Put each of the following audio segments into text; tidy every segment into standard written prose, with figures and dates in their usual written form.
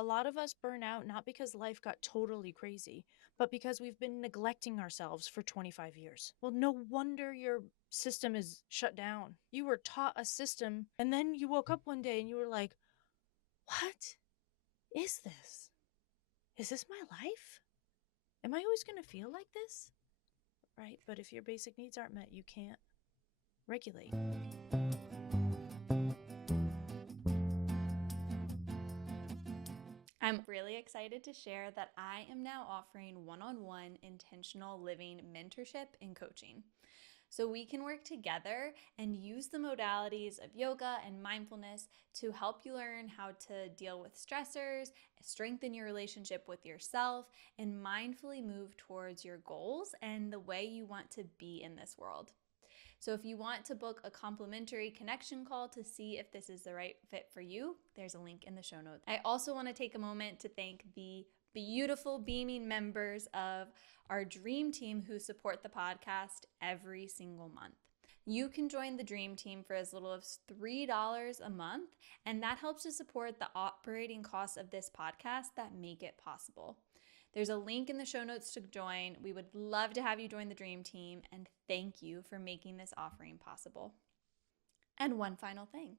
A lot of us burn out not because life got totally crazy, but because we've been neglecting ourselves for 25 years. Well, no wonder your system is shut down. You were taught a system, and then you woke up one day and you were like, what is this? Is this my life? Am I always going to feel like this? Right, but if your basic needs aren't met, you can't regulate. I'm really excited to share that I am now offering one-on-one intentional living mentorship and coaching. So we can work together and use the modalities of yoga and mindfulness to help you learn how to deal with stressors, strengthen your relationship with yourself, and mindfully move towards your goals and the way you want to be in this world. So if you want to book a complimentary connection call to see if this is the right fit for you, there's a link in the show notes. I also want to take a moment to thank the beautiful, beaming members of our dream team who support the podcast every single month. You can join the dream team for as little as $3 a month, and that helps to support the operating costs of this podcast that make it possible. There's a link in the show notes to join. We would love to have you join the dream team, and thank you for making this offering possible. And one final thing.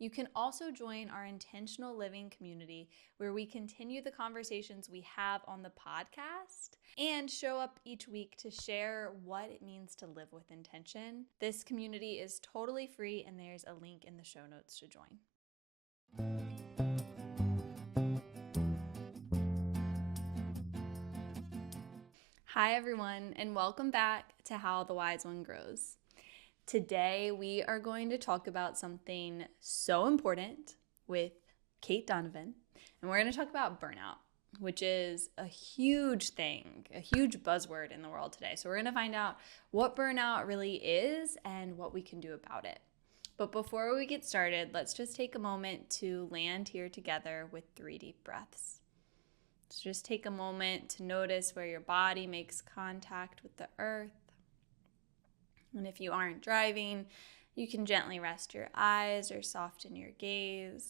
You can also join our intentional living community where we continue the conversations we have on the podcast and show up each week to share what it means to live with intention. This community is totally free, and there's a link in the show notes to join. Hi everyone, and welcome back to How the Wise One Grows. Today we are going to talk about something so important with Cait Donovan, and we're going to talk about burnout, which is a huge thing, a huge buzzword in the world today. So we're going to find out what burnout really is and what we can do about it. But before we get started, let's just take a moment to land here together with 3 deep breaths. So just take a moment to notice where your body makes contact with the earth. And if you aren't driving, you can gently rest your eyes or soften your gaze.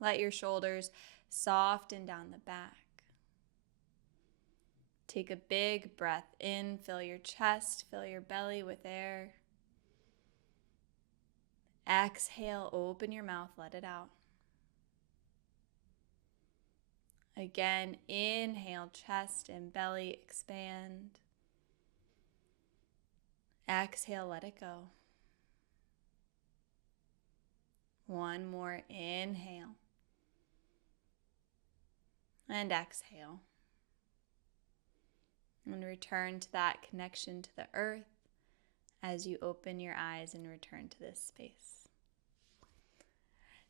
Let your shoulders soften down the back. Take a big breath in, fill your chest, fill your belly with air. Exhale, open your mouth, let it out. Again, inhale, chest and belly expand. Exhale, let it go. One more, inhale. And exhale. And return to that connection to the earth as you open your eyes and return to this space.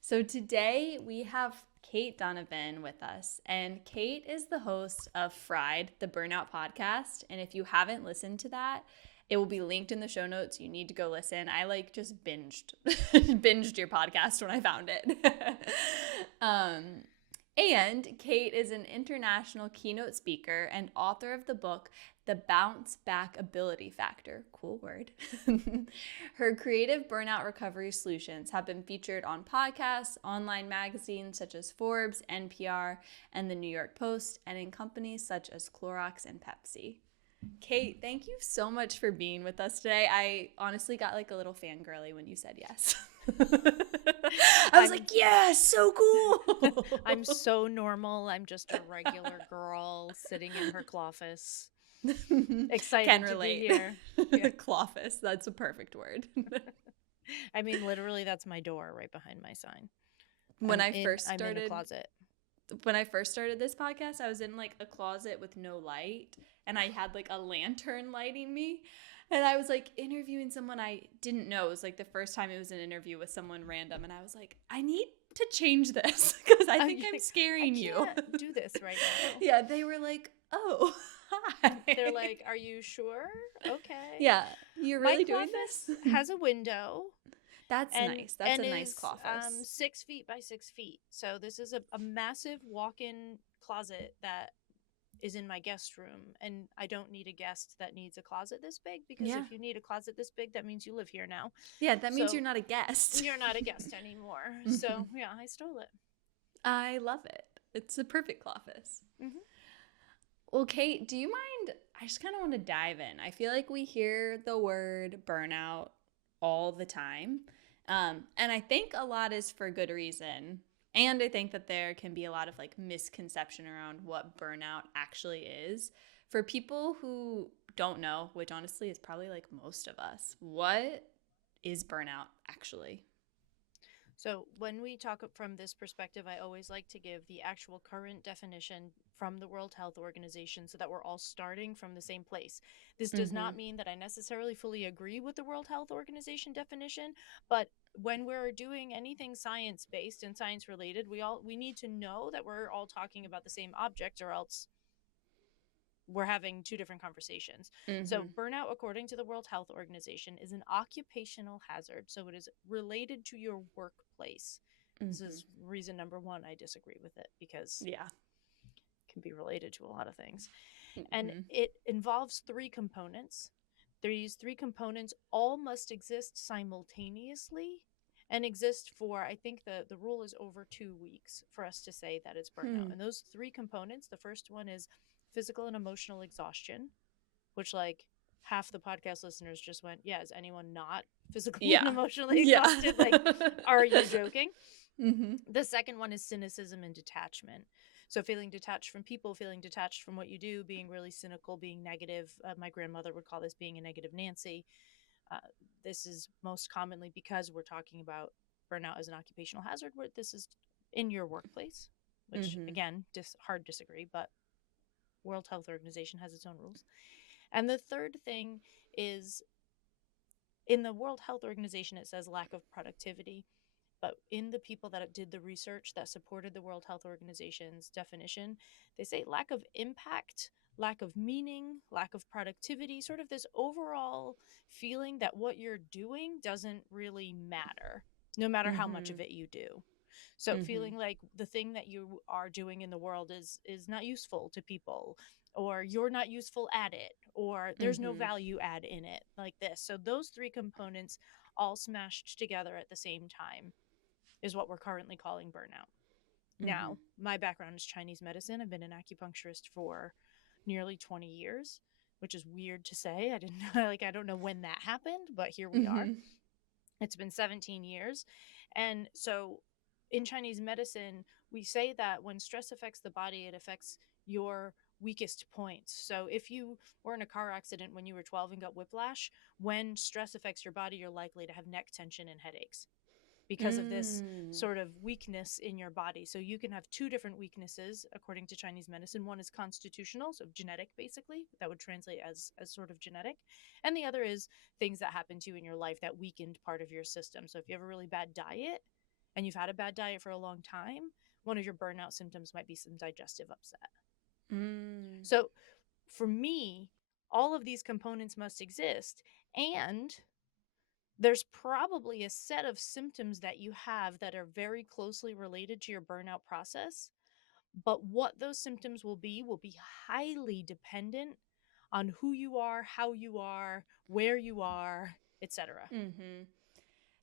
So today we have Cait Donovan with us, and Cait is the host of FRIED the Burnout Podcast. And if you haven't listened to that, it will be linked in the show notes. You need to go listen. I just binged your podcast when I found it. And Cait is an international keynote speaker and author of the book, The Bounce Back Ability Factor. Cool word. Her creative burnout recovery solutions have been featured on podcasts, online magazines such as Forbes, NPR, and the New York Post, and in companies such as Clorox and Pepsi. Cait, thank you so much for being with us today. I honestly got a little fangirly when you said yes. I was yeah, so cool. I'm so normal. I'm just a regular girl sitting in her clophis. Excited Can relate. to be here. Yeah. Clophis, that's a perfect word. I mean, literally, that's my door right behind my sign. I'm in a closet. When I first started this podcast, I was in a closet with no light, and I had a lantern lighting me, and I was interviewing someone I didn't know. It was the first time it was an interview with someone random, and I was I need to change this because I think I'm scaring you. I can't do this right now. Yeah, they were oh, hi. They're are you sure? Okay. Yeah, you're really my doing this? Has a window. That's nice. That's a nice closet. 6 feet by 6 feet. So this is a massive walk-in closet that is in my guest room. And I don't need a guest that needs a closet this big, because if you need a closet this big, that means you live here now. Yeah, that means you're not a guest. You're not a guest anymore. So yeah, I stole it. I love it. It's a perfect clofus. Mm-hmm. Well, Cait, do you mind? I just kind of want to dive in. I feel like we hear the word burnout all the time. And I think a lot is for good reason. And I think that there can be a lot of like misconception around what burnout actually is. For people who don't know, which honestly is probably like most of us, what is burnout actually? So when we talk from this perspective, I always like to give the actual current definition from the World Health Organization so that we're all starting from the same place. This does not mean that I necessarily fully agree with the World Health Organization definition, but when we're doing anything science-based and science-related, we need to know that we're all talking about the same object, or else we're having two different conversations. So burnout, according to the World Health Organization, is an occupational hazard. So it is related to your workplace. This is reason number one I disagree with it, because it can be related to a lot of things. And it involves three components. These three components all must exist simultaneously and exist for, I think the rule is over 2 weeks for us to say that it's burnout. And those three components, the first one is physical and emotional exhaustion, which like half the podcast listeners just went, yeah, is anyone not physically and emotionally exhausted? Like, are you joking? The second one is cynicism and detachment. So feeling detached from people, feeling detached from what you do, being really cynical, being negative. My grandmother would call this being a negative Nancy. This is most commonly because we're talking about burnout as an occupational hazard, where this is in your workplace, which again, hard disagree, but World Health Organization has its own rules. And the third thing is, in the World Health Organization, it says lack of productivity. But in the people that did the research that supported the World Health Organization's definition, they say lack of impact, lack of meaning, lack of productivity, sort of this overall feeling that what you're doing doesn't really matter, no matter how much of it you do. So feeling like the thing that you are doing in the world is not useful to people, or you're not useful at it, or there's no value add in it, like this. So those three components all smashed together at the same time is what we're currently calling burnout. Now, my background is Chinese medicine. I've been an acupuncturist for nearly 20 years, which is weird to say. I didn't know, like, I don't know when that happened, but here we are. It's been 17 years. And so in Chinese medicine, we say that when stress affects the body, it affects your weakest points. So if you were in a car accident when you were 12 and got whiplash, when stress affects your body, you're likely to have neck tension and headaches because of this sort of weakness in your body. So you can have two different weaknesses according to Chinese medicine. One is constitutional, so genetic, basically. That would translate as sort of genetic. And the other is things that happened to you in your life that weakened part of your system. So if you have a really bad diet and you've had a bad diet for a long time, one of your burnout symptoms might be some digestive upset. So for me, all of these components must exist, and there's probably a set of symptoms that you have that are very closely related to your burnout process. But what those symptoms will be highly dependent on who you are, how you are, where you are, etc.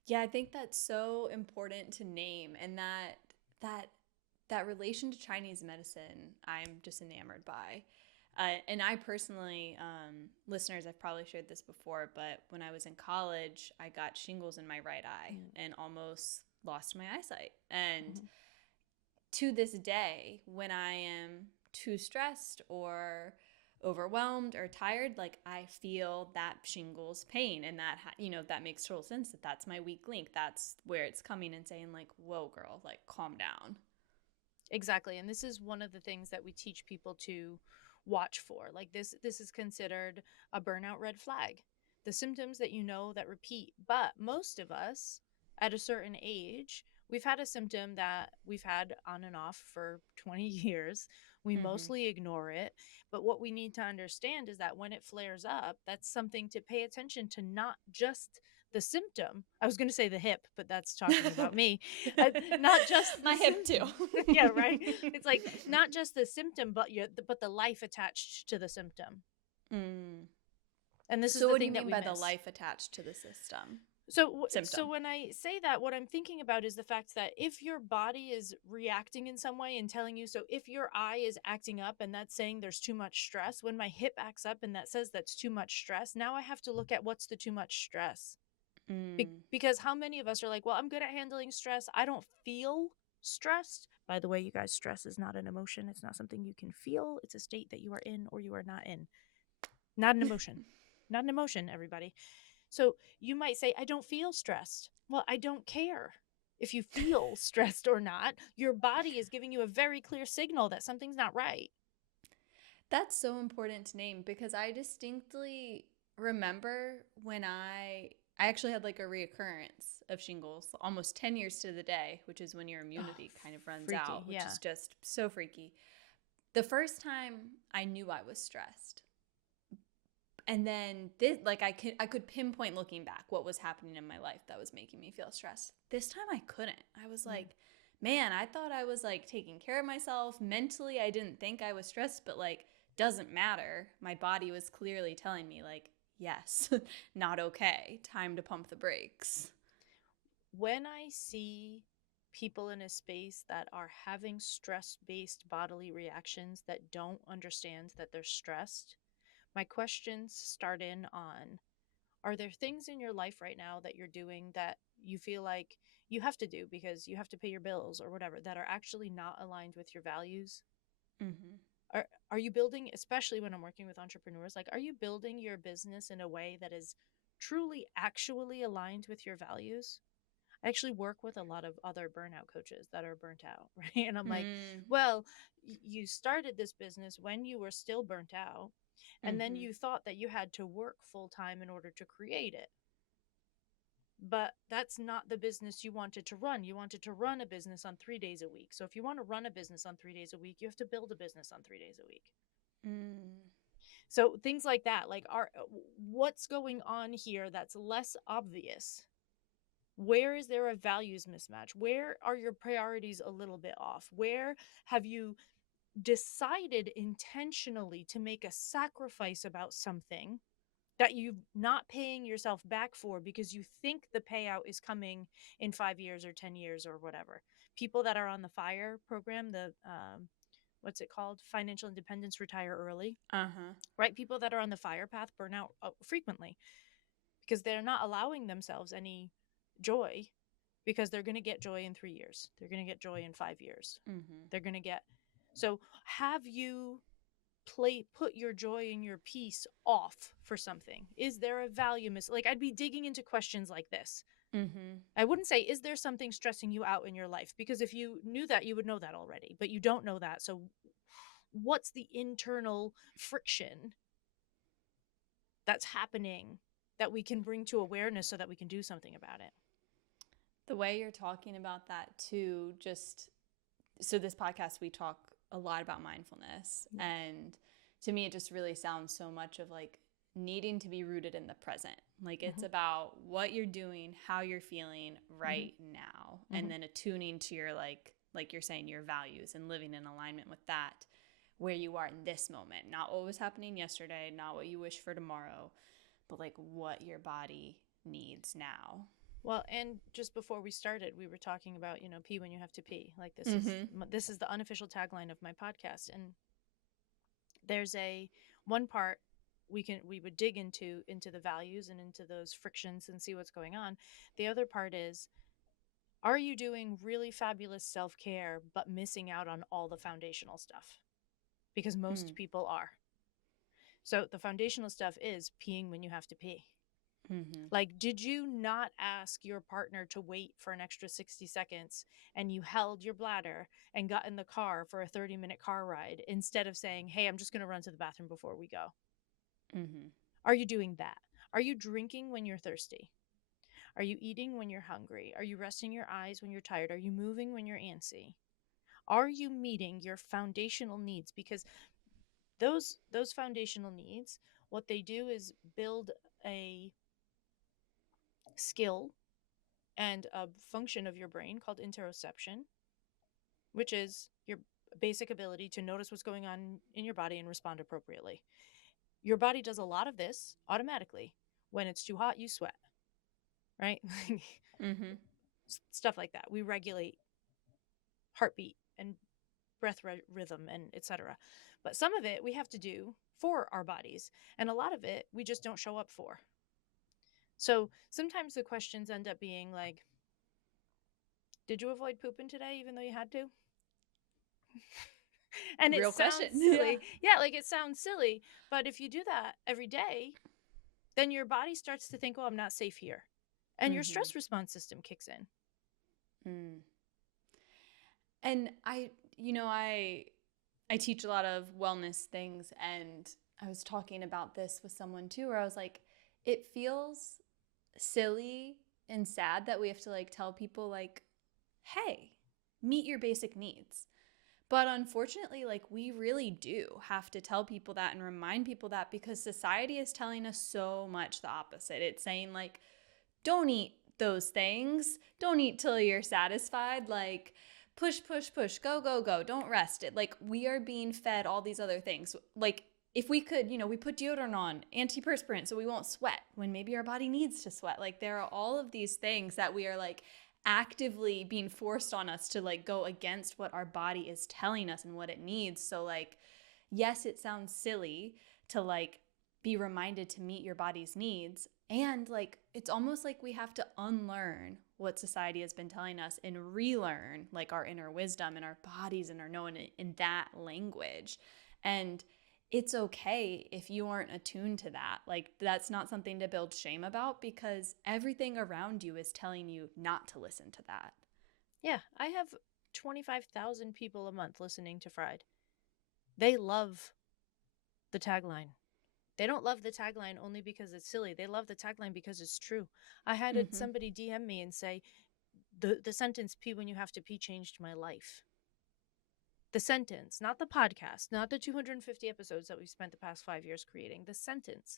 Yeah, I think that's so important to name, and that relation to Chinese medicine, I'm just enamored by. And I personally, listeners, I've probably shared this before, but when I was in college, I got shingles in my right eye and almost lost my eyesight. And to this day, when I am too stressed or overwhelmed or tired, like I feel that shingles pain, and that that makes total sense, that that's my weak link. That's where it's coming and saying like, whoa girl, like calm down. Exactly. And this is one of the things that we teach people to watch for. Like this is considered a burnout red flag. The symptoms that you know that repeat. But most of us at a certain age, we've had a symptom that we've had on and off for 20 years. We mostly ignore it. But what we need to understand is that when it flares up, that's something to pay attention to, not just the symptom. I was going to say the hip, but that's talking about me. Not just my hip too. Yeah, right. It's like not just the symptom, but the life attached to the symptom. And this is the what do thing you that mean we by miss. the life attached to the system? So symptom. when I say that, what I'm thinking about is the fact that if your body is reacting in some way and telling you, so if your eye is acting up and that's saying there's too much stress, when my hip acts up and that says that's too much stress, now I have to look at what's the too much stress. Because how many of us are like, well, I'm good at handling stress. I don't feel stressed. By the way, you guys, stress is not an emotion. It's not something you can feel. It's a state that you are in or you are not in. Not an emotion. Not an emotion, everybody. So you might say, I don't feel stressed. Well, I don't care if you feel stressed or not. Your body is giving you a very clear signal that something's not right. That's so important to name because I distinctly remember when I actually had like a reoccurrence of shingles almost 10 years to the day, which is when your immunity kind of runs Freaky, out, which yeah. is just so freaky. The first time I knew I was stressed. And then this, like I could pinpoint looking back what was happening in my life that was making me feel stressed. This time I couldn't. I was like, man, I thought I was like taking care of myself. Mentally, I didn't think I was stressed, but like doesn't matter. My body was clearly telling me like, yes, not okay. Time to pump the brakes. When I see people in a space that are having stress-based bodily reactions that don't understand that they're stressed, my questions start in on, are there things in your life right now that you're doing that you feel like you have to do because you have to pay your bills or whatever that are actually not aligned with your values? Mm-hmm. Are you building, especially when I'm working with entrepreneurs, like, are you building your business in a way that is truly actually aligned with your values? I actually work with a lot of other burnout coaches that are burnt out, right? And I'm like, Mm. well, you started this business when you were still burnt out, and then Mm-hmm. you thought that you had to work full time in order to create it. But that's not the business you wanted to run. You wanted to run a business on 3 days a week. So if you want to run a business on 3 days a week, you have to build a business on 3 days a week. Mm. So things like that, like, are what's going on here that's less obvious? Where is there a values mismatch? Where are your priorities a little bit off? Where have you decided intentionally to make a sacrifice about something that you're not paying yourself back for because you think the payout is coming in 5 years or 10 years or whatever? People that are on the FIRE program, the what's it called? Financial Independence, Retire Early, Uh-huh. right? People that are on the FIRE path burn out frequently because they're not allowing themselves any joy, because they're going to get joy in 3 years. They're going to get joy in 5 years. Mm-hmm. They're going to get. So have you put your joy and your peace off for something? Is there a value like, I'd be digging into questions like this. Mm-hmm. I wouldn't say, is there something stressing you out in your life? Because if you knew that, you would know that already, but you don't know that. So what's the internal friction that's happening that we can bring to awareness so that we can do something about it? The way you're talking about that too, just so this podcast we talk a lot about mindfulness, and to me it just really sounds so much of like needing to be rooted in the present. Like it's Mm-hmm. about what you're doing, how you're feeling right now, Mm-hmm. and then attuning to your like you're saying, your values, and living in alignment with that, where you are in this moment, not what was happening yesterday, not what you wish for tomorrow, but like what your body needs now. Well, and just before we started, we were talking about, pee when you have to pee. Like, Mm-hmm. this is the unofficial tagline of my podcast. And there's a one part we would dig into the values and into those frictions and see what's going on. The other part is, are you doing really fabulous self-care but missing out on all the foundational stuff? Because most Mm. people are. So the foundational stuff is peeing when you have to pee. Mm-hmm. Like, did you not ask your partner to wait for an extra 60 seconds and you held your bladder and got in the car for a 30-minute car ride instead of saying, hey, I'm just going to run to the bathroom before we go? Mm-hmm. Are you doing that? Are you drinking when you're thirsty? Are you eating when you're hungry? Are you resting your eyes when you're tired? Are you moving when you're antsy? Are you meeting your foundational needs? Because those foundational needs, what they do is build a skill and a function of your brain called interoception, which is your basic ability to notice what's going on in your body and respond appropriately. Your body does a lot of this automatically. When it's too hot, you sweat. right? Mm-hmm. Stuff like that. We regulate heartbeat and breath rhythm and etc. But some of it we have to do for our bodies, and a lot of it we just don't show up for. So sometimes the questions end up being like, did you avoid pooping today even though you had to? And it Real sounds question. silly. Yeah, like it sounds silly, but if you do that every day, then your body starts to think, oh, I'm not safe here. And your Mm-hmm. stress response system kicks in. Mm. And I teach a lot of wellness things, and I was talking about this with someone too, where I was like, it feels silly and sad that we have to like tell people like, hey, meet your basic needs. But unfortunately, like we really do have to tell people that and remind people that, because society is telling us so much the opposite. It's saying like, don't eat those things. Don't eat till you're satisfied. Like, push, push, push, go, go, go. Don't rest it. Like, we are being fed all these other things. Like, if we could, we put deodorant on, antiperspirant, so we won't sweat when maybe our body needs to sweat. Like, there are all of these things that we are like actively being forced on us to like go against what our body is telling us and what it needs. So, like, yes, it sounds silly to like be reminded to meet your body's needs. And like, it's almost like we have to unlearn what society has been telling us and relearn like our inner wisdom and our bodies and our knowing in that language. And it's okay if you aren't attuned to that. Like, that's not something to build shame about, because everything around you is telling you not to listen to that. Yeah, I have 25,000 people a month listening to Fried. They love the tagline. They don't love the tagline only because it's silly. They love the tagline because it's true. I had Mm-hmm. somebody DM me and say, the sentence "pee when you have to pee" changed my life. The sentence, not the podcast, not the 250 episodes that we've spent the past 5 years creating. The sentence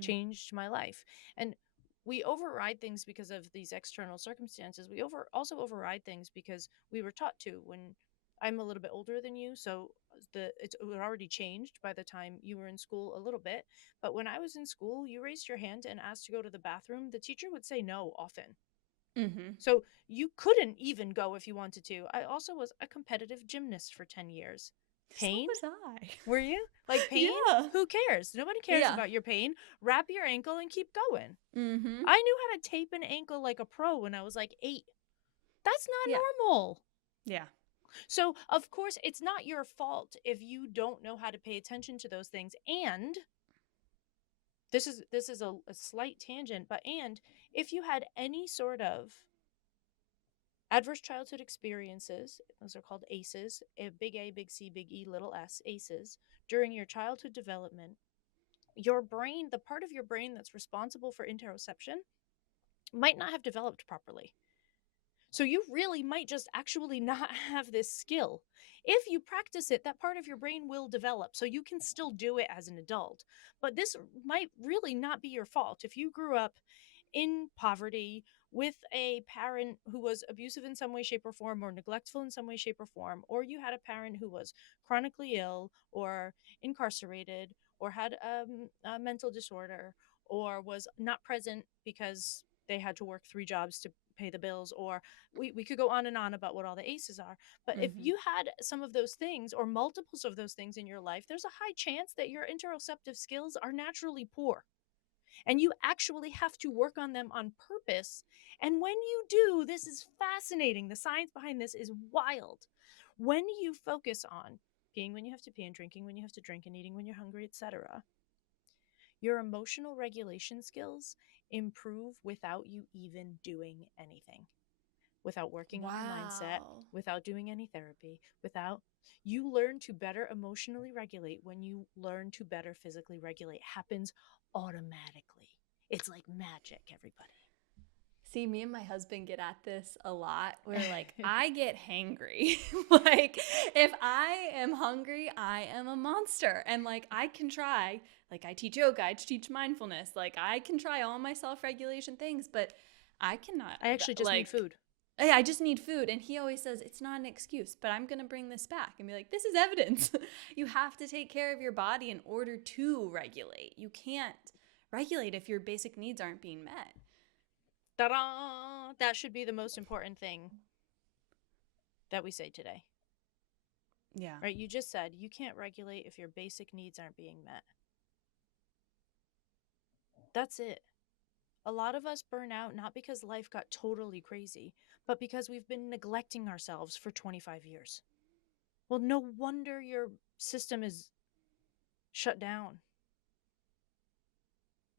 changed my life. And we override things because of these external circumstances. We also override things because we were taught to. When I'm a little bit older than you, so it already changed by the time you were in school a little bit. But when I was in school, you raised your hand and asked to go to the bathroom. The teacher would say no often. Mm-hmm. So you couldn't even go if you wanted to. I also was a competitive gymnast for 10 years. So Pain? was I. Were you? Like pain? Yeah. Who cares? Nobody cares Yeah. about your pain. Wrap your ankle and keep going. Mm-hmm. I knew how to tape an ankle like a pro when I was like 8. That's Yeah. not normal. Yeah. So, of course, it's not your fault if you don't know how to pay attention to those things. And this is a slight tangent, but and if you had any sort of adverse childhood experiences, those are called ACEs, big A, big C, big E, little s, ACEs, during your childhood development, your brain, the part of your brain that's responsible for interoception, might not have developed properly. So you really might just actually not have this skill. If you practice it, that part of your brain will develop, so you can still do it as an adult. But this might really not be your fault. If you grew up in poverty with a parent who was abusive in some way, shape, or form, or neglectful in some way, shape, or form, or you had a parent who was chronically ill or incarcerated or had a mental disorder or was not present because they had to work 3 jobs to pay the bills, or we could go on and on about what all the ACEs are. But if Mm-hmm. you had some of those things or multiples of those things in your life, there's a high chance that your interoceptive skills are naturally poor. And you actually have to work on them on purpose. And when you do, this is fascinating. The science behind this is wild. When you focus on peeing when you have to pee and drinking when you have to drink and eating when you're hungry, etc., your emotional regulation skills improve without you even doing anything, without working on a mindset, Wow. without doing any therapy, without you learn to better emotionally regulate when you learn to better physically regulate. Happens automatically. It's like magic, everybody. See, me and my husband get at this a lot. We're like, I get hangry. Like, if I am hungry, I am a monster. And like, I can try, like, I teach yoga, I teach mindfulness. Like, I can try all my self regulation things, but I cannot, I actually just need food. I just need food. And he always says, it's not an excuse, but I'm going to bring this back and be like, this is evidence. You have to take care of your body in order to regulate. You can't regulate if your basic needs aren't being met. Ta-da! That should be the most important thing that we say today. Yeah. Right? You just said you can't regulate if your basic needs aren't being met. That's it. A lot of us burn out not because life got totally crazy, but because we've been neglecting ourselves for 25 years. Well, no wonder your system is shut down.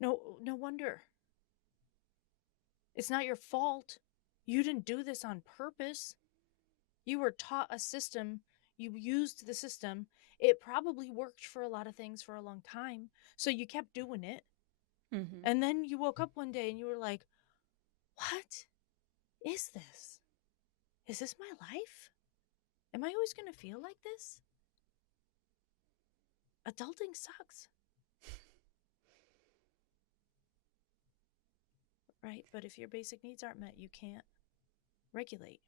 No wonder. It's not your fault. You didn't do this on purpose. You were taught a system, you used the system. It probably worked for a lot of things for a long time, so you kept doing it. Mm-hmm. And then you woke up one day and you were like, what is this? Is this my life? Am I always going to feel like this? Adulting sucks. Right? But if your basic needs aren't met, you can't regulate.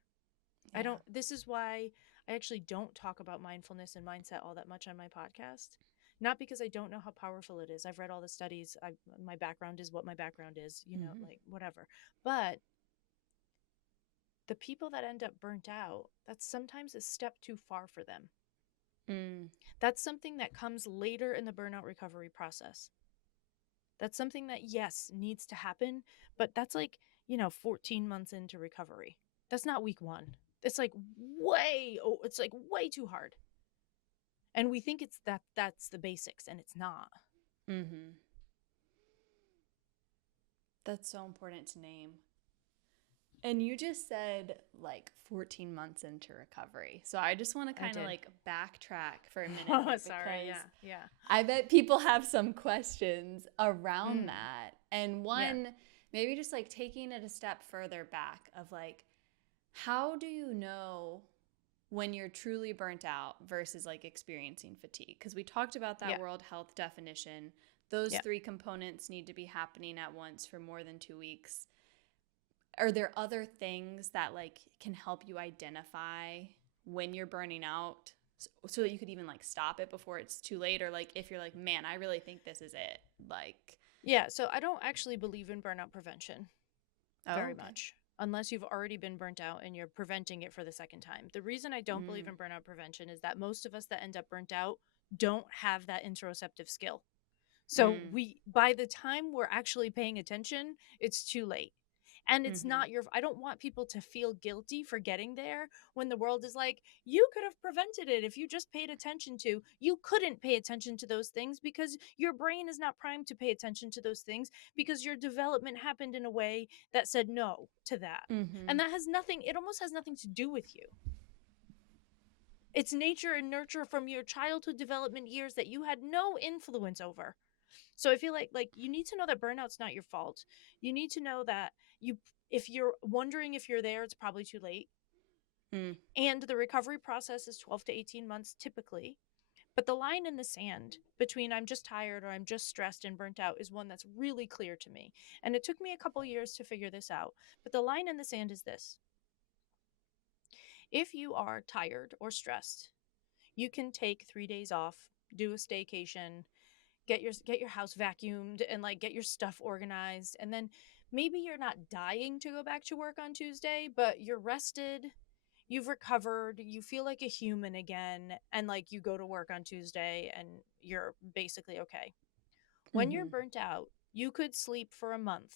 Yeah. This is why I actually don't talk about mindfulness and mindset all that much on my podcast. Not because I don't know how powerful it is. I've read all the studies. My background is what my background is, like whatever. But the people that end up burnt out, that's sometimes a step too far for them. That's something that comes later in the burnout recovery process. That's something that, yes, needs to happen, but that's like, 14 months into recovery. That's not week one. It's like it's like way too hard. And we think that's the basics, and it's not. Mm-hmm. That's so important to name. And you just said like 14 months into recovery. So I just want to kind of like backtrack for a minute. Oh, sorry. Yeah. I bet people have some questions around that. And one, maybe just like taking it a step further back of like, how do you know when you're truly burnt out versus like experiencing fatigue? Because we talked about that World Health definition. Those three components need to be happening at once for more than 2 weeks. Are there other things that like can help you identify when you're burning out so that you could even like stop it before it's too late? Or like if you're like, man, I really think this is it. Like, yeah, so I don't actually believe in burnout prevention very much, unless you've already been burnt out and you're preventing it for the second time. The reason I don't believe in burnout prevention is that most of us that end up burnt out don't have that interoceptive skill. So by the time we're actually paying attention, it's too late. And it's not I don't want people to feel guilty for getting there when the world is like, you could have prevented it if you just paid attention to. You couldn't pay attention to those things because your brain is not primed to pay attention to those things because your development happened in a way that said no to that. And that has nothing, it almost has nothing to do with you. It's nature and nurture from your childhood development years that you had no influence over. So I feel like you need to know that burnout's not your fault. You need to know that if you're wondering if you're there, it's probably too late. And the recovery process is 12 to 18 months typically. But the line in the sand between I'm just tired or I'm just stressed and burnt out is one that's really clear to me. And it took me a couple years to figure this out. But the line in the sand is this. If you are tired or stressed, you can take 3 days off, do a staycation, get your house vacuumed and like get your stuff organized, and then maybe you're not dying to go back to work on Tuesday, but you're rested, you've recovered, you feel like a human again, and like you go to work on Tuesday and you're basically okay. When you're burnt out, you could sleep for a month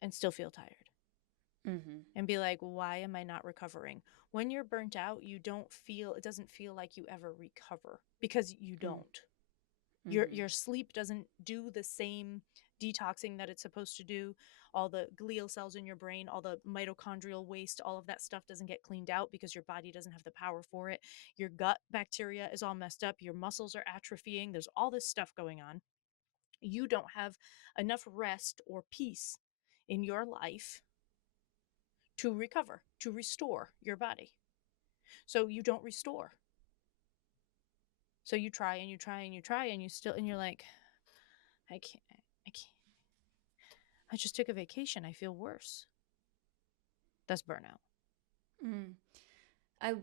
and still feel tired. And be like, why am I not recovering? When you're burnt out, it doesn't feel like you ever recover because you don't. Your sleep doesn't do the same detoxing that it's supposed to do. All the glial cells in your brain, all the mitochondrial waste, all of that stuff doesn't get cleaned out because your body doesn't have the power for it. Your gut bacteria is all messed up. Your muscles are atrophying. There's all this stuff going on. You don't have enough rest or peace in your life to recover, to restore your body. So you don't restore. So you try and you try and you try and you're like, I can't. I just took a vacation. I feel worse. That's burnout. I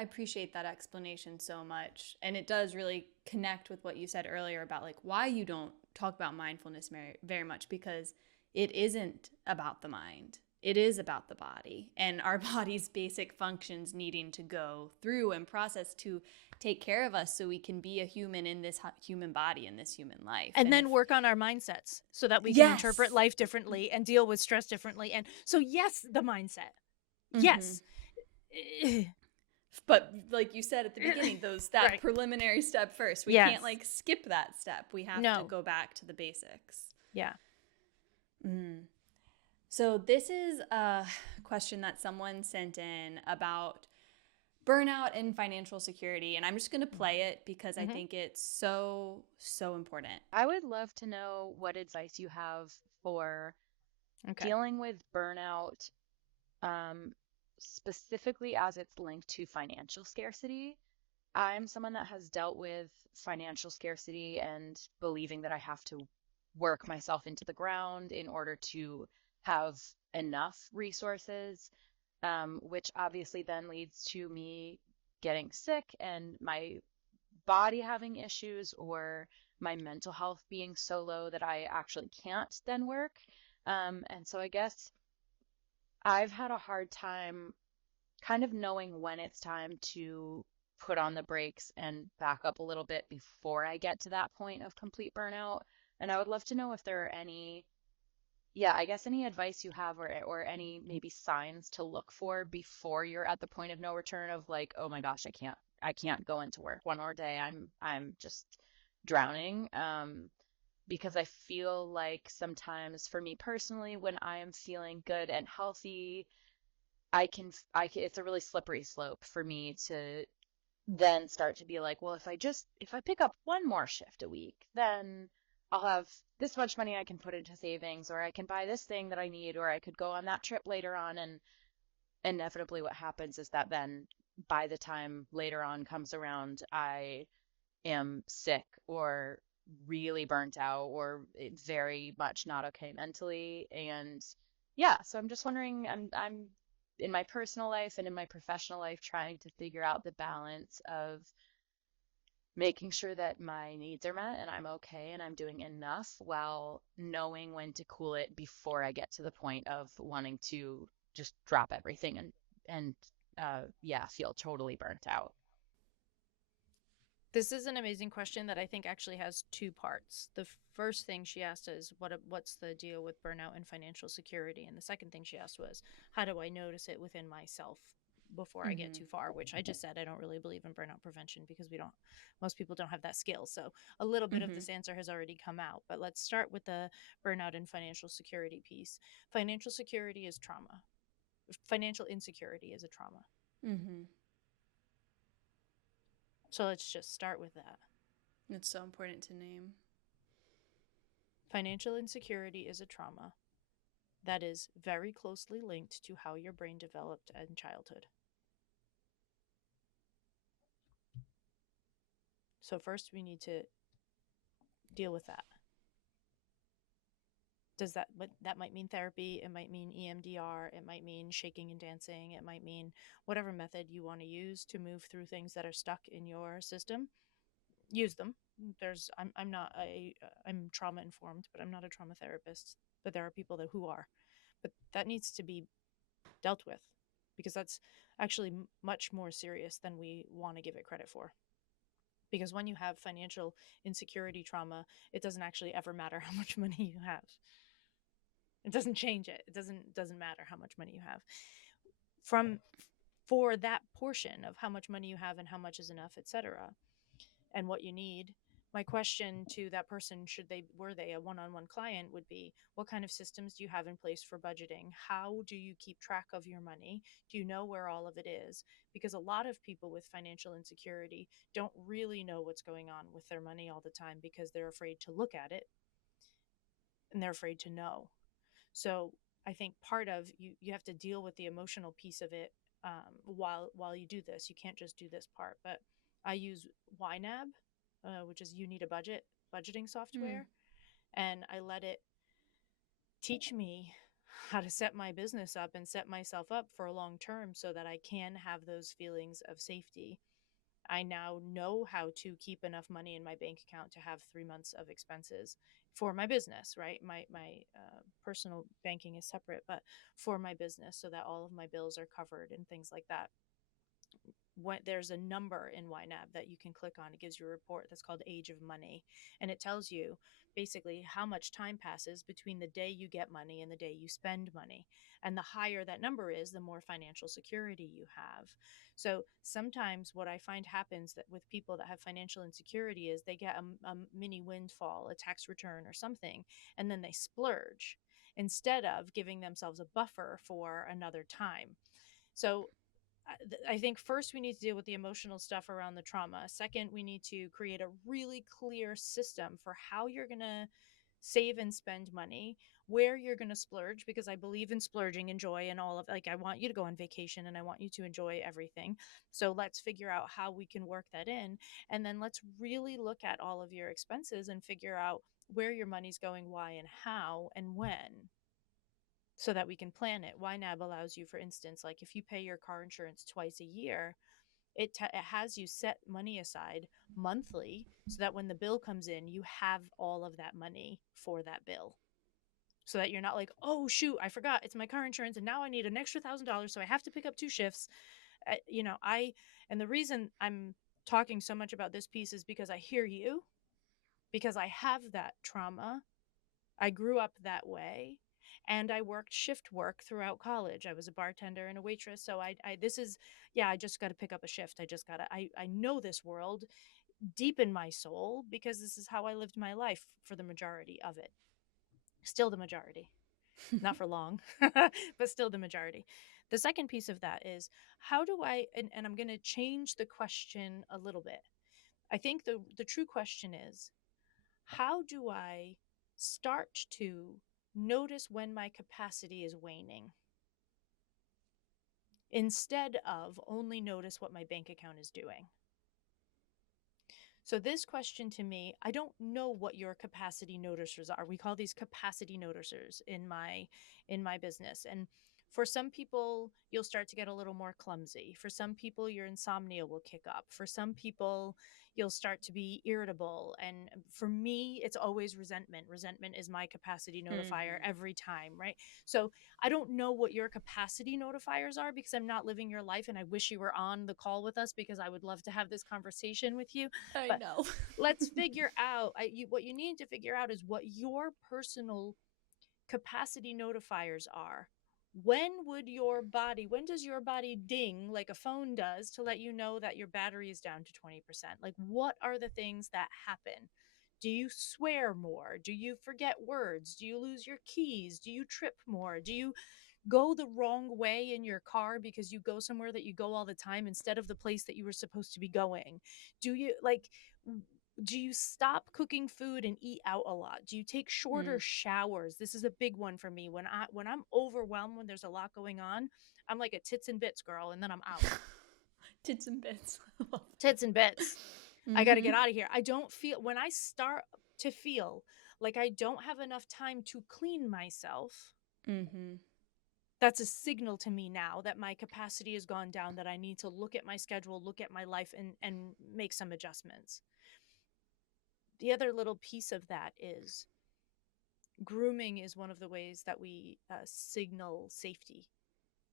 appreciate that explanation so much. And it does really connect with what you said earlier about like why you don't talk about mindfulness very much, because it isn't about the mind. It is about the body and our body's basic functions needing to go through and process to take care of us so we can be a human in this human body, in this human life. And then work on our mindsets so that we can interpret Yes. life differently and deal with stress differently. And so, yes, the mindset. Yes. But like you said at the beginning, that Right. preliminary step first. We Yes. can't like skip that step. We have to go back to the basics. Yeah. So this is a question that someone sent in about burnout and financial security, and I'm just going to play it because I think it's so important. I would love to know what advice you have for dealing with burnout, specifically as it's linked to financial scarcity. I'm someone that has dealt with financial scarcity and believing that I have to work myself into the ground in order to have enough resources, which obviously then leads to me getting sick and my body having issues or my mental health being so low that I actually can't then work. And so I guess I've had a hard time kind of knowing when it's time to put on the brakes and back up a little bit before I get to that point of complete burnout. And I would love to know if there are any, I guess any advice you have or any maybe signs to look for before you're at the point of no return of like, oh my gosh, I can't go into work one more day. I'm just drowning. Because I feel like sometimes for me personally, when I am feeling good and healthy, it's a really slippery slope for me to then start to be like, well, if I pick up one more shift a week, then I'll have this much money I can put into savings, or I can buy this thing that I need, or I could go on that trip later on. And inevitably what happens is that then by the time later on comes around, I am sick or really burnt out or very much not okay mentally. And so I'm just wondering, I'm in my personal life and in my professional life trying to figure out the balance of making sure that my needs are met and I'm okay and I'm doing enough while knowing when to cool it before I get to the point of wanting to just drop everything and feel totally burnt out. This is an amazing question that I think actually has two parts. The first thing she asked is what's the deal with burnout and financial security? And the second thing she asked was, how do I notice it within myself before I get too far? Which I just said I don't really believe in burnout prevention because most people don't have that skill. So a little bit of this answer has already come out. But let's start with the burnout and financial security piece. Financial security is trauma. Financial insecurity is a trauma. So let's just start with that. It's so important to name. Financial insecurity is a trauma that is very closely linked to how your brain developed in childhood. So first we need to deal with that. That might mean therapy, it might mean EMDR, it might mean shaking and dancing, it might mean whatever method you want to use to move through things that are stuck in your system. Use them. I'm trauma informed, but I'm not a trauma therapist. But there are people who are. But that needs to be dealt with because that's actually much more serious than we want to give it credit for. Because when you have financial insecurity trauma, it doesn't actually ever matter how much money you have. It doesn't change it. It doesn't matter how much money you have. For that portion of how much money you have and how much is enough, etc., and what you need, my question to that person, were they a one-on-one client, would be, what kind of systems do you have in place for budgeting? How do you keep track of your money? Do you know where all of it is? Because a lot of people with financial insecurity don't really know what's going on with their money all the time because they're afraid to look at it and they're afraid to know. So I think part of you have to deal with the emotional piece of it while you do this. You can't just do this part. But I use YNAB, which is You Need a budgeting software, and I let it teach me how to set my business up and set myself up for a long term so that I can have those feelings of safety. I now know how to keep enough money in my bank account to have 3 months of expenses. for my business, right? My personal banking is separate, but for my business, so that all of my bills are covered and things like that. There's a number in YNAB that you can click on. It gives you a report that's called Age of Money, and it tells you basically how much time passes between the day you get money and the day you spend money. And the higher that number is, the more financial security you have. So sometimes what I find happens that with people that have financial insecurity is they get a mini windfall, a tax return or something, and then they splurge instead of giving themselves a buffer for another time. So I think first we need to deal with the emotional stuff around the trauma. Second, we need to create a really clear system for how you're going to save and spend money, where you're going to splurge, because I believe in splurging and joy and all of, like, I want you to go on vacation and I want you to enjoy everything. So let's figure out how we can work that in. And then let's really look at all of your expenses and figure out where your money's going, why and how and when, so that we can plan it. YNAB allows you, for instance, like if you pay your car insurance twice a year, it has you set money aside monthly so that when the bill comes in, you have all of that money for that bill. So that you're not like, oh, shoot, I forgot it's my car insurance and now I need an extra $1,000. So I have to pick up 2 shifts. And the reason I'm talking so much about this piece is because I hear you, because I have that trauma. I grew up that way. And I worked shift work throughout college. I was a bartender and a waitress. So I just got to pick up a shift. I know this world deep in my soul because this is how I lived my life for the majority of it. Still the majority, not for long, but still the majority. The second piece of that is how do I, and I'm going to change the question a little bit. I think the true question is, how do I start to notice when my capacity is waning instead of only notice what my bank account is doing? So this question to me, I don't know what your capacity noticers are. We call these capacity noticers in my business. And for some people, you'll start to get a little more clumsy. For some people, your insomnia will kick up. For some people, you'll start to be irritable. And for me, it's always resentment. Resentment is my capacity notifier every time, right? So I don't know what your capacity notifiers are because I'm not living your life, and I wish you were on the call with us because I would love to have this conversation with you. I know. Let's figure out, what you need to figure out is what your personal capacity notifiers are. When does your body ding like a phone does to let you know that your battery is down to 20%? Like, what are the things that happen? Do you swear more? Do you forget words? Do you lose your keys? Do you trip more? Do you go the wrong way in your car because you go somewhere that you go all the time instead of the place that you were supposed to be going? Do you stop cooking food and eat out a lot? Do you take shorter showers? This is a big one for me. When I'm overwhelmed, when there's a lot going on, I'm like a tits and bits girl, and then I'm out. Tits and bits. Tits and bits. I got to get out of here. I don't feel, when I start to feel like I don't have enough time to clean myself, that's a signal to me now that my capacity has gone down, that I need to look at my schedule, look at my life, and make some adjustments. The other little piece of that is grooming is one of the ways that we signal safety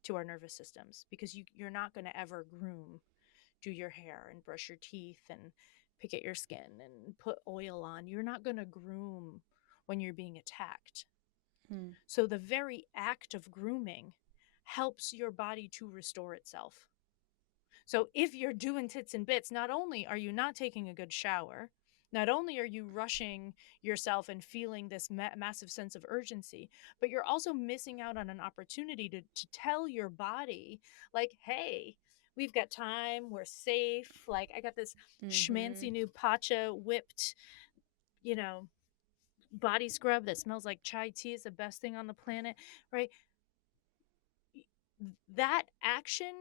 to our nervous systems, because you're not going to ever do your hair and brush your teeth and pick at your skin and put oil on. You're not going to groom when you're being attacked. So the very act of grooming helps your body to restore itself. So if you're doing tits and bits, not only are you not taking a good shower, not only are you rushing yourself and feeling this massive sense of urgency, but you're also missing out on an opportunity to tell your body, like, hey, we've got time, we're safe. Like, I got this schmancy new Pacha whipped, body scrub that smells like chai tea. Is the best thing on the planet, right? That action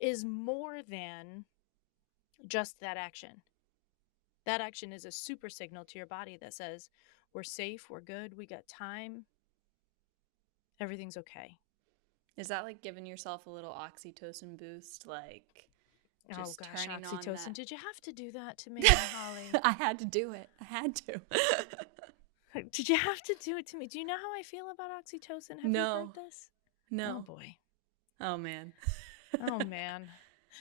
is more than just that action. That action is a super signal to your body that says, we're safe, we're good, we got time, everything's okay. Is that like giving yourself a little oxytocin boost? Like, just turning oxytocin. On that? Did you have to do that to me, Holly? I had to do it. I had to. Did you have to do it to me? Do you know how I feel about oxytocin? Have you heard this? No. Oh, boy. Oh, man. Oh, man.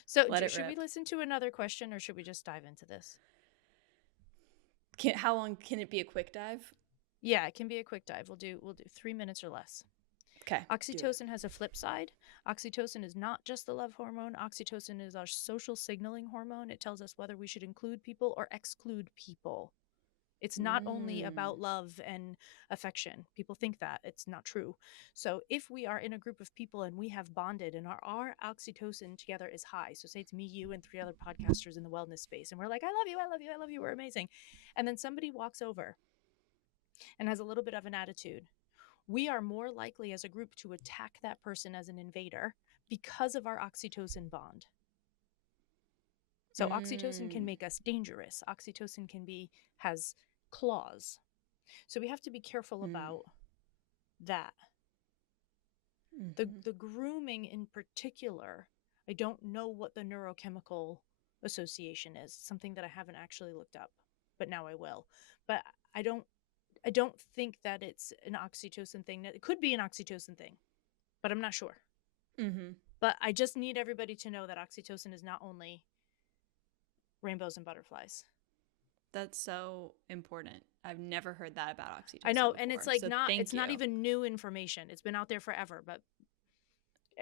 So should we rip. listen to another question or should we just dive into this? How long can it be a quick dive? Yeah, it can be a quick dive. We'll do 3 minutes or less. Okay. Oxytocin has a flip side. Oxytocin is not just the love hormone. Oxytocin is our social signaling hormone. It tells us whether we should include people or exclude people. It's not only about love and affection. People think that. It's not true. So if we are in a group of people and we have bonded and our oxytocin together is high, so say it's me, you, and 3 other podcasters in the wellness space, and we're like, I love you, I love you, I love you, we're amazing. And then somebody walks over and has a little bit of an attitude. We are more likely as a group to attack that person as an invader because of our oxytocin bond. So oxytocin can make us dangerous. Oxytocin has claws. So we have to be careful about that. The grooming in particular, I don't know what the neurochemical association is. Something that I haven't actually looked up, but now I will. But I don't think that it's an oxytocin thing. It could be an oxytocin thing, but I'm not sure. But I just need everybody to know that oxytocin is not only rainbows and butterflies. That's so important. I've never heard that about oxytocin. I know, before, and it's like it's not even new information. It's been out there forever, but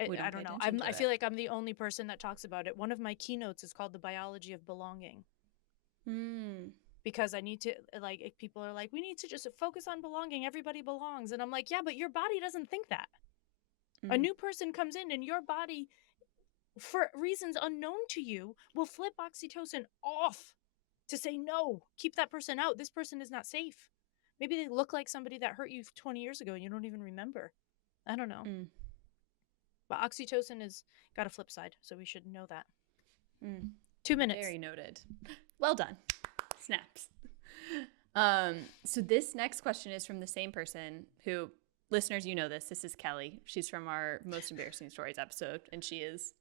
I don't know. I feel like I'm the only person that talks about it. One of my keynotes is called The Biology of Belonging. Because I need to, like, if people are like, we need to just focus on belonging. Everybody belongs. And I'm like, yeah, but your body doesn't think that. A new person comes in and your body, for reasons unknown to you, will flip oxytocin off to say, no, keep that person out. This person is not safe. Maybe they look like somebody that hurt you 20 years ago and you don't even remember. I don't know. But oxytocin has got a flip side, so we should know that. 2 minutes. Very noted. Well done. Snaps. So this next question is from the same person who, listeners, you know this is Kelly. She's from our Most Embarrassing Stories episode, and she is,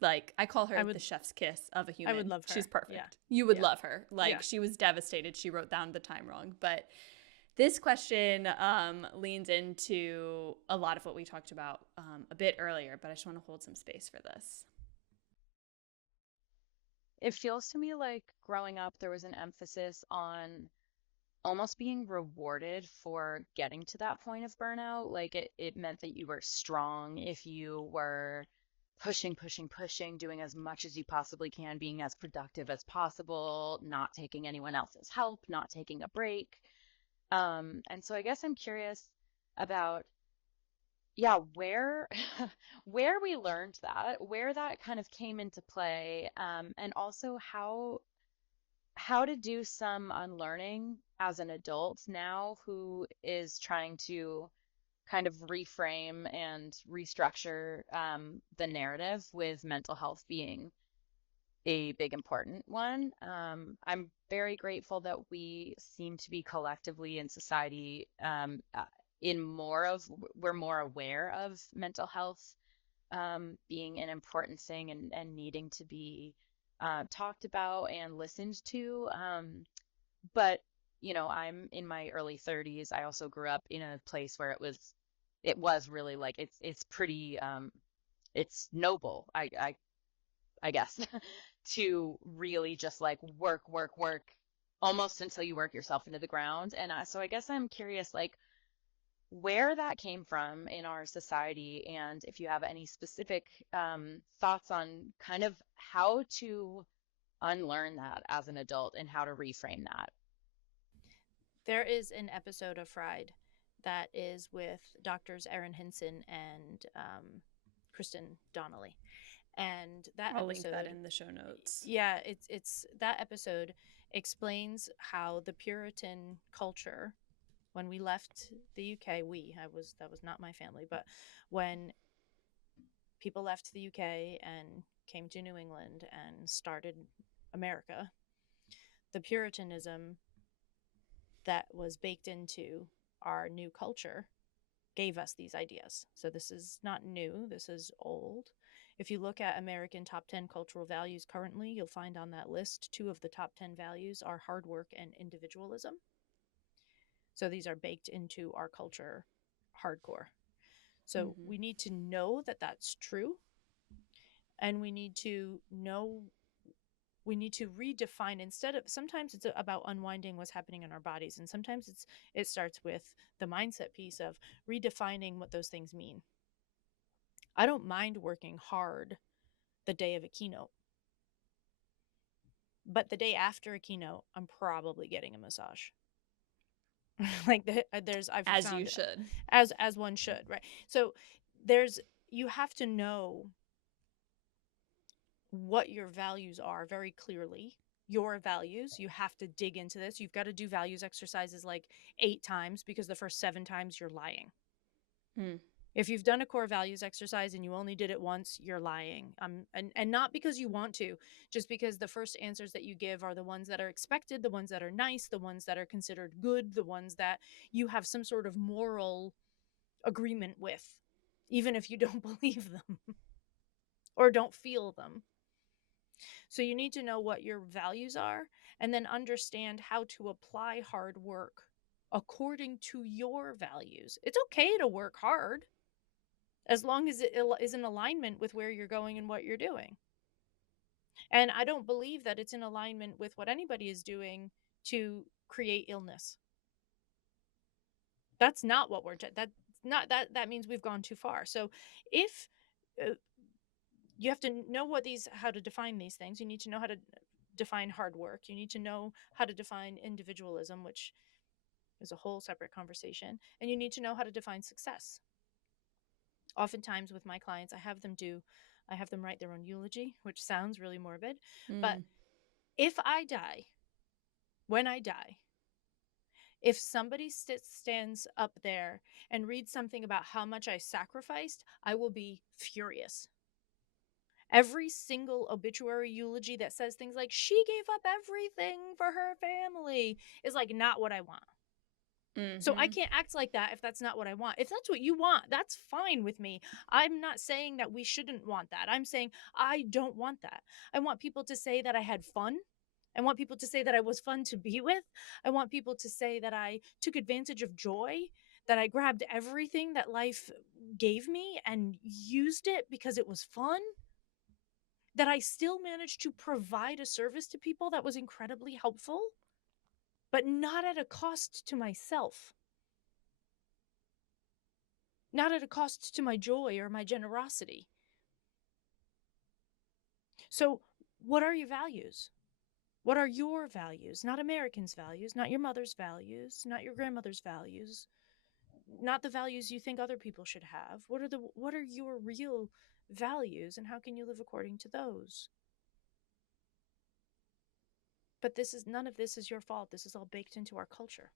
like, I call her the chef's kiss of a human. I would love her. She's perfect. Yeah. You would love her. Like, she was devastated. She wrote down the time wrong. But this question leans into a lot of what we talked about a bit earlier, but I just want to hold some space for this. It feels to me like growing up, there was an emphasis on almost being rewarded for getting to that point of burnout. Like it meant that you were strong if you were pushing, doing as much as you possibly can, being as productive as possible, not taking anyone else's help, not taking a break. And so I guess I'm curious about, where where we learned that, where that kind of came into play, and also how to do some unlearning as an adult now who is trying to kind of reframe and restructure the narrative with mental health being a big important one. I'm very grateful that we seem to be collectively in society we're more aware of mental health being an important thing and needing to be talked about and listened to. But, I'm in my early 30s. I also grew up in a place where it was really like, it's pretty, it's noble, I guess, to really just like work almost until you work yourself into the ground. And so I guess I'm curious, like, where that came from in our society, and if you have any specific thoughts on kind of how to unlearn that as an adult and how to reframe that. There is an episode of FRIED that is with doctors Erin Hinson and Kristen Donnelly. And that I'll episode, link that in the show notes. Yeah, it's that episode explains how the Puritan culture, when we left the UK, that was not my family, but when people left the UK and came to New England and started America, the Puritanism that was baked into our new culture gave us these ideas. So this is not new, this is old. If you look at American top 10 cultural values currently, you'll find on that list 2 of the top 10 values are hard work and individualism. So these are baked into our culture hardcore. So we need to know that that's true. And we need to redefine, instead of, sometimes it's about unwinding what's happening in our bodies. And sometimes it starts with the mindset piece of redefining what those things mean. I don't mind working hard the day of a keynote, but the day after a keynote, I'm probably getting a massage. Like I've As found you should. As one should, right? So you have to know what your values are very clearly. Your values, you have to dig into this. You've got to do values exercises like 8 times, because the first 7 times you're lying. If you've done a core values exercise and you only did it once, you're lying. And not because you want to, just because the first answers that you give are the ones that are expected, the ones that are nice, the ones that are considered good, the ones that you have some sort of moral agreement with, even if you don't believe them or don't feel them. So you need to know what your values are, and then understand how to apply hard work according to your values. It's okay to work hard, as long as it is in alignment with where you're going and what you're doing. And I don't believe that it's in alignment with what anybody is doing to create illness. That's not what that means we've gone too far. So if you have to know how to define these things. You need to know how to define hard work. You need to know how to define individualism, which is a whole separate conversation. And you need to know how to define success. Oftentimes with my clients, I have them write their own eulogy, which sounds really morbid. But if I die, when I die, if somebody stands up there and reads something about how much I sacrificed, I will be furious. Every single obituary eulogy that says things like, she gave up everything for her family, is like not what I want. So I can't act like that if that's not what I want. If that's what you want, that's fine with me. I'm not saying that we shouldn't want that. I'm saying I don't want that. I want people to say that I had fun. I want people to say that I was fun to be with. I want people to say that I took advantage of joy, that I grabbed everything that life gave me and used it because it was fun, that I still managed to provide a service to people that was incredibly helpful, but not at a cost to myself. Not at a cost to my joy or my generosity. So, what are your values? What are your values? Not Americans' values, not your mother's values, not your grandmother's values, not the values you think other people should have. What are your real values, and how can you live according to those? But none of this is your fault. This is all baked into our culture.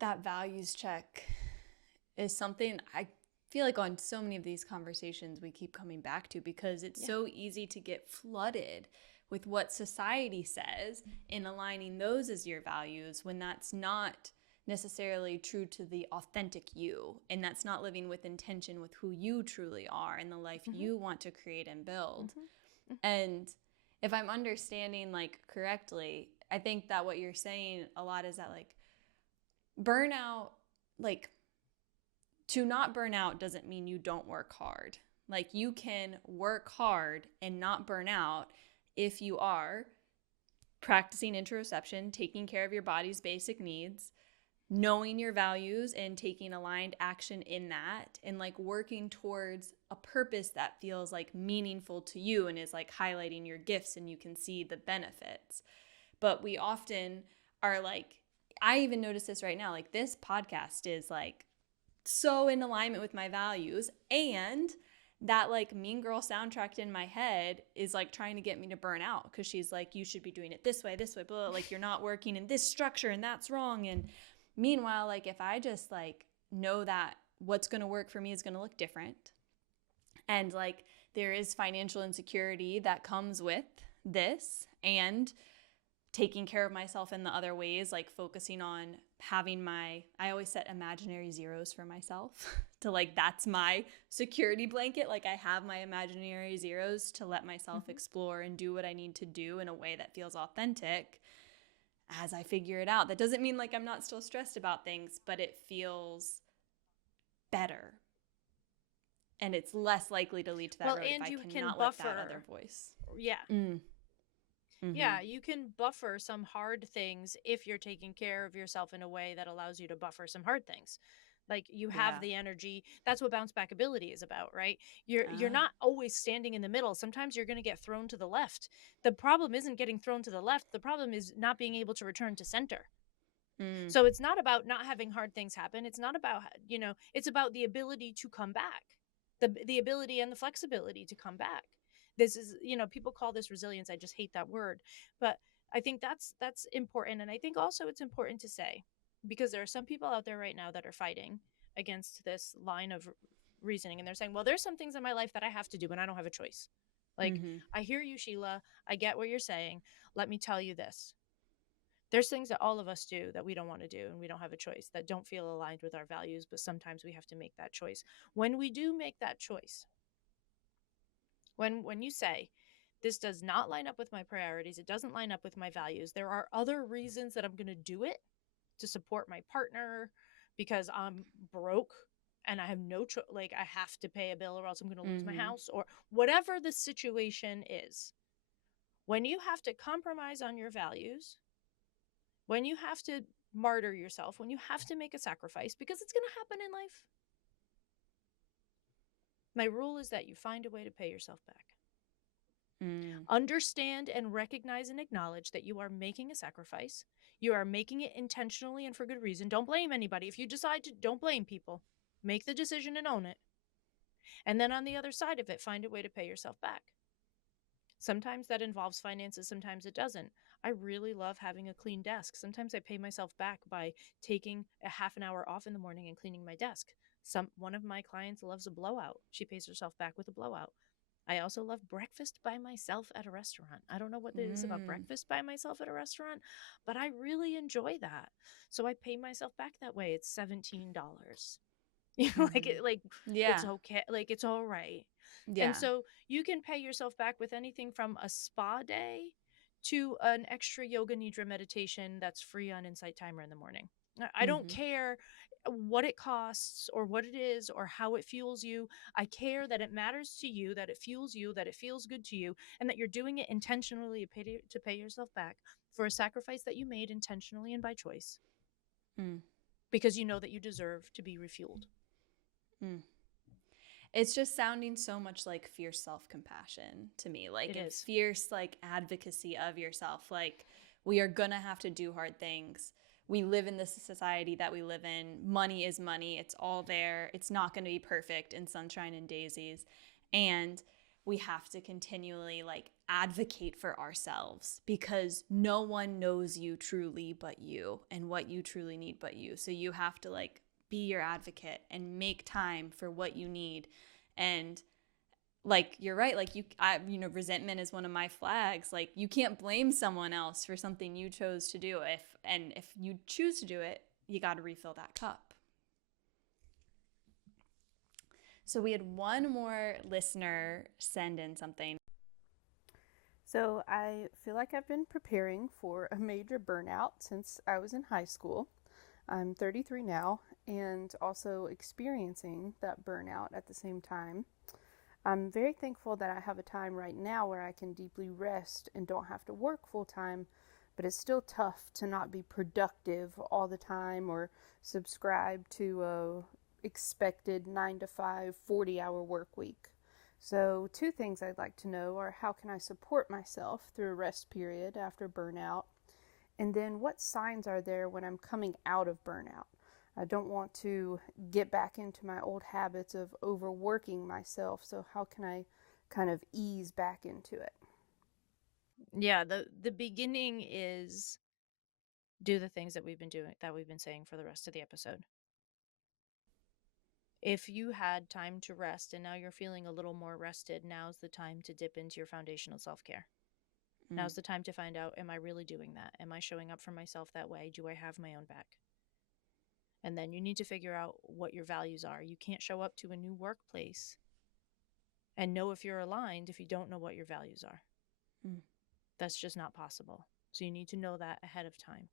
That values check is something I feel like on so many of these conversations we keep coming back to, because it's so easy to get flooded with what society says in aligning those as your values, when that's not necessarily true to the authentic you, and that's not living with intention with who you truly are and the life you want to create and build. And if I'm understanding like correctly, I think that what you're saying a lot is that like burnout, like to not burn out doesn't mean you don't work hard. Like you can work hard and not burn out if you are practicing interoception, taking care of your body's basic needs, knowing your values and taking aligned action in that, and like working towards a purpose that feels like meaningful to you and is like highlighting your gifts and you can see the benefits. But we often are like, I even notice this right now, like this podcast is like so in alignment with my values, and that like Mean Girl soundtrack in my head is like trying to get me to burn out, because she's like, you should be doing it this way, blah, like you're not working in this structure and that's wrong. And meanwhile, like if I just like know that what's going to work for me is going to look different, and like there is financial insecurity that comes with this, and taking care of myself in the other ways, like focusing on having I always set imaginary zeros for myself to like, that's my security blanket. Like I have my imaginary zeros to let myself explore and do what I need to do in a way that feels authentic. as I figure it out. That doesn't mean like I'm not still stressed about things, but it feels better. And it's less likely to lead to that Well, road if and I you can cannot let that buffer. other voice. Yeah. Mm-hmm. Yeah, you can buffer some hard things if you're taking care of yourself in a way that allows you to buffer some hard things. Like you have the energy. That's what bounce back ability is about, right? You're not always standing in the middle. Sometimes you're going to get thrown to the left. The problem isn't getting thrown to the left. The problem is not being able to return to center. So it's not about not having hard things happen. It's not about, it's about the ability to come back. The ability and the flexibility to come back. This is, people call this resilience. I just hate that word. But I think that's important. And I think also it's important to say, because there are some people out there right now that are fighting against this line of reasoning. And they're saying, well, there's some things in my life that I have to do and I don't have a choice. Like, I hear you, Sheila. I get what you're saying. Let me tell you this. There's things that all of us do that we don't want to do and we don't have a choice, that don't feel aligned with our values, but sometimes we have to make that choice. When we do make that choice, when you say, this does not line up with my priorities, it doesn't line up with my values, there are other reasons that I'm going to do it, to support my partner, because I'm broke and I have no choice, like I have to pay a bill or else I'm going to lose my house, or whatever the situation is. When you have to compromise on your values, when you have to martyr yourself, when you have to make a sacrifice, because it's going to happen in life, my rule is that you find a way to pay yourself back. Understand and recognize and acknowledge that you are making a sacrifice. You are making it intentionally and for good reason. Don't blame anybody. If you decide to, don't blame people. Make the decision and own it. And then on the other side of it, find a way to pay yourself back. Sometimes that involves finances, sometimes it doesn't. I really love having a clean desk. Sometimes I pay myself back by taking a half an hour off in the morning and cleaning my desk. One of my clients loves a blowout. She pays herself back with a blowout. I also love breakfast by myself at a restaurant. I don't know what it is about breakfast by myself at a restaurant, but I really enjoy that. So I pay myself back that way. It's $17. It's okay. Like, it's all right. Yeah. And so you can pay yourself back with anything from a spa day to an extra yoga nidra meditation that's free on Insight Timer in the morning. I don't care what it costs or what it is or how it fuels you. I care that it matters to you, that it fuels you, that it feels good to you, and that you're doing it intentionally to pay yourself back for a sacrifice that you made intentionally and by choice. Because you know that you deserve to be refueled. It's just sounding so much like fierce self-compassion to me. Like it's fierce, like advocacy of yourself. Like we are going to have to do hard things. We live in this society that we live in. Money is money. It's all there. It's not going to be perfect in sunshine and daisies. And we have to continually like advocate for ourselves because no one knows you truly but you and what you truly need but you. So you have to like be your advocate and make time for what you need. And like, you're right. Like resentment is one of my flags. Like you can't blame someone else for something you chose to do. If you choose to do it, you got to refill that cup. So we had one more listener send in something. So I feel like I've been preparing for a major burnout since I was in high school. I'm 33 now and also experiencing that burnout at the same time. I'm very thankful that I have a time right now where I can deeply rest and don't have to work full time, but it's still tough to not be productive all the time or subscribe to a expected 9 to 5, 40-hour work week. So 2 things I'd like to know are how can I support myself through a rest period after burnout? And then what signs are there when I'm coming out of burnout? I don't want to get back into my old habits of overworking myself. So how can I kind of ease back into it? Yeah, the beginning is do the things that we've been saying for the rest of the episode. If you had time to rest and now you're feeling a little more rested, now's the time to dip into your foundational self-care. Now's the time to find out, am I really doing that? Am I showing up for myself that way? Do I have my own back? And then you need to figure out what your values are. You can't show up to a new workplace and know if you're aligned if you don't know what your values are. That's just not possible. So you need to know that ahead of time.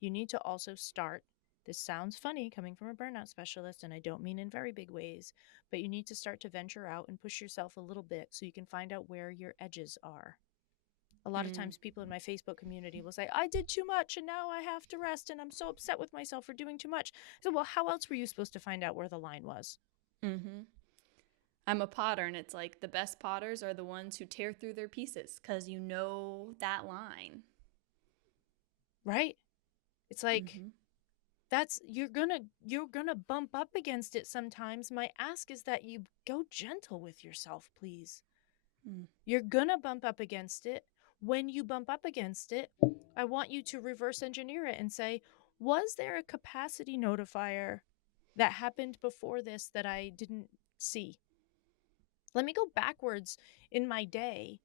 You need to also start. This sounds funny coming from a burnout specialist, and I don't mean in very big ways, but you need to start to venture out and push yourself a little bit so you can find out where your edges are. A lot of times people in my Facebook community will say, I did too much and now I have to rest and I'm so upset with myself for doing too much. So, well, how else were you supposed to find out where the line was? Mm-hmm. I'm a potter, and it's like the best potters are the ones who tear through their pieces because you know that line. Right? It's like, you're gonna bump up against it sometimes. My ask is that you go gentle with yourself, please. You're gonna bump up against it. When you bump up against it, I want you to reverse engineer it and say, was there a capacity notifier that happened before this that I didn't see? Let me go backwards in my day.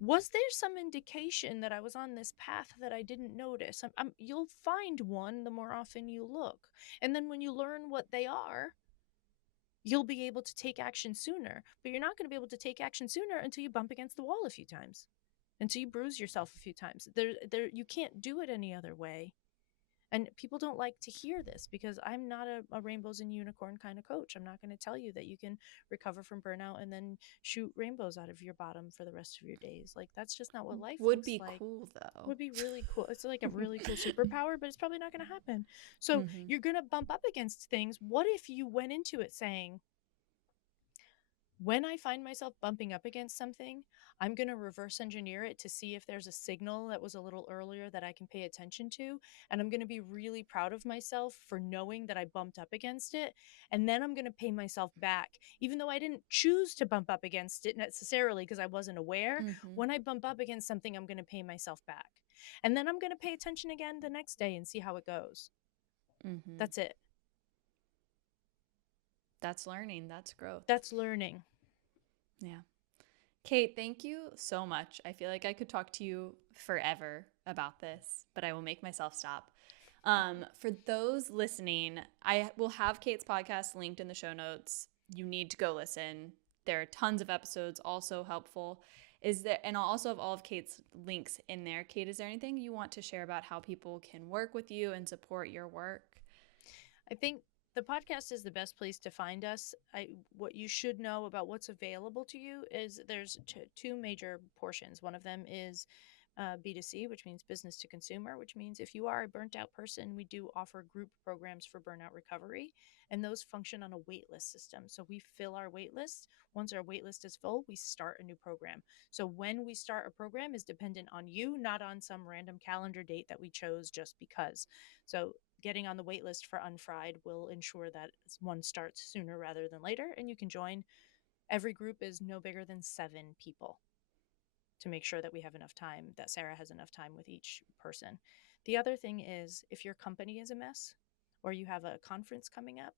Was there some indication that I was on this path that I didn't notice? You'll find one the more often you look. And then when you learn what they are, you'll be able to take action sooner. But you're not going to be able to take action sooner until you bump against the wall a few times, until you bruise yourself a few times. You can't do it any other way. And people don't like to hear this because I'm not a rainbows and unicorn kind of coach. I'm not going to tell you that you can recover from burnout and then shoot rainbows out of your bottom for the rest of your days. Like, that's just not what life would be like. cool, though. Would be really cool. It's like a really cool superpower, but it's probably not going to happen. So you're going to bump up against things. What if you went into it saying, when I find myself bumping up against something, I'm going to reverse engineer it to see if there's a signal that was a little earlier that I can pay attention to. And I'm going to be really proud of myself for knowing that I bumped up against it. And then I'm going to pay myself back, even though I didn't choose to bump up against it necessarily because I wasn't aware. When I bump up against something, I'm going to pay myself back. And then I'm going to pay attention again the next day and see how it goes. That's it. That's learning. That's growth. That's learning. Yeah. Cait, thank you so much. I feel like I could talk to you forever about this, but I will make myself stop. For those listening, I will have Cait's podcast linked in the show notes. You need to go listen. There are tons of episodes, also helpful. And I'll also have all of Cait's links in there. Cait, is there anything you want to share about how people can work with you and support your work? I think the podcast is the best place to find us. What you should know about what's available to you is there's two major portions. One of them is B2C, which means business to consumer, which means if you are a burnt out person, we do offer group programs for burnout recovery, and those function on a waitlist system. So we fill our waitlist. Once our waitlist is full, we start a new program. So when we start a program is dependent on you, not on some random calendar date that we chose just because. So getting on the waitlist for Unfried will ensure that one starts sooner rather than later, and you can join. Every group is no bigger than 7 people to make sure that we have enough time, that Sarah has enough time with each person. The other thing is, if your company is a mess or you have a conference coming up,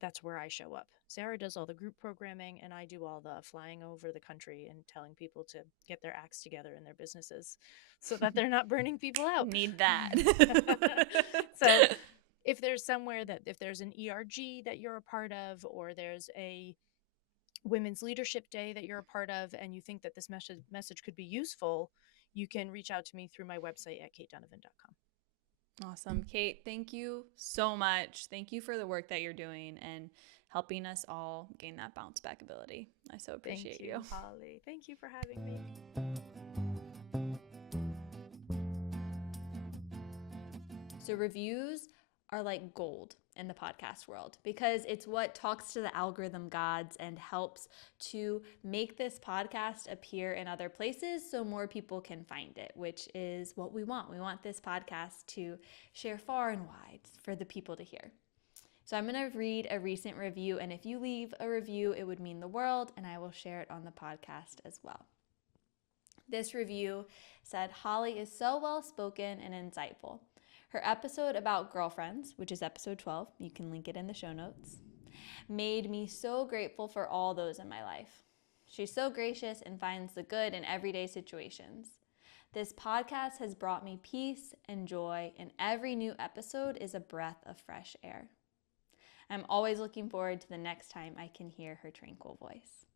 that's where I show up. Sarah does all the group programming and I do all the flying over the country and telling people to get their acts together in their businesses so that they're not burning people out. Need that. So if there's somewhere if there's an ERG that you're a part of, or there's a Women's Leadership Day that you're a part of, and you think that this message could be useful, you can reach out to me through my website at caitdonovan.com. Awesome. Cait, thank you so much. Thank you for the work that you're doing and helping us all gain that bounce back ability. I so appreciate you. Holly. Thank you for having me. So reviews are like gold in the podcast world because it's what talks to the algorithm gods and helps to make this podcast appear in other places so more people can find it, which is what we want. We want this podcast to share far and wide for the people to hear. So I'm going to read a recent review, and if you leave a review, it would mean the world, and I will share it on the podcast as well. This review said, Holly is so well-spoken and insightful. Her episode about girlfriends, which is episode 12, you can link it in the show notes, made me so grateful for all those in my life. She's so gracious and finds the good in everyday situations. This podcast has brought me peace and joy, and every new episode is a breath of fresh air. I'm always looking forward to the next time I can hear her tranquil voice.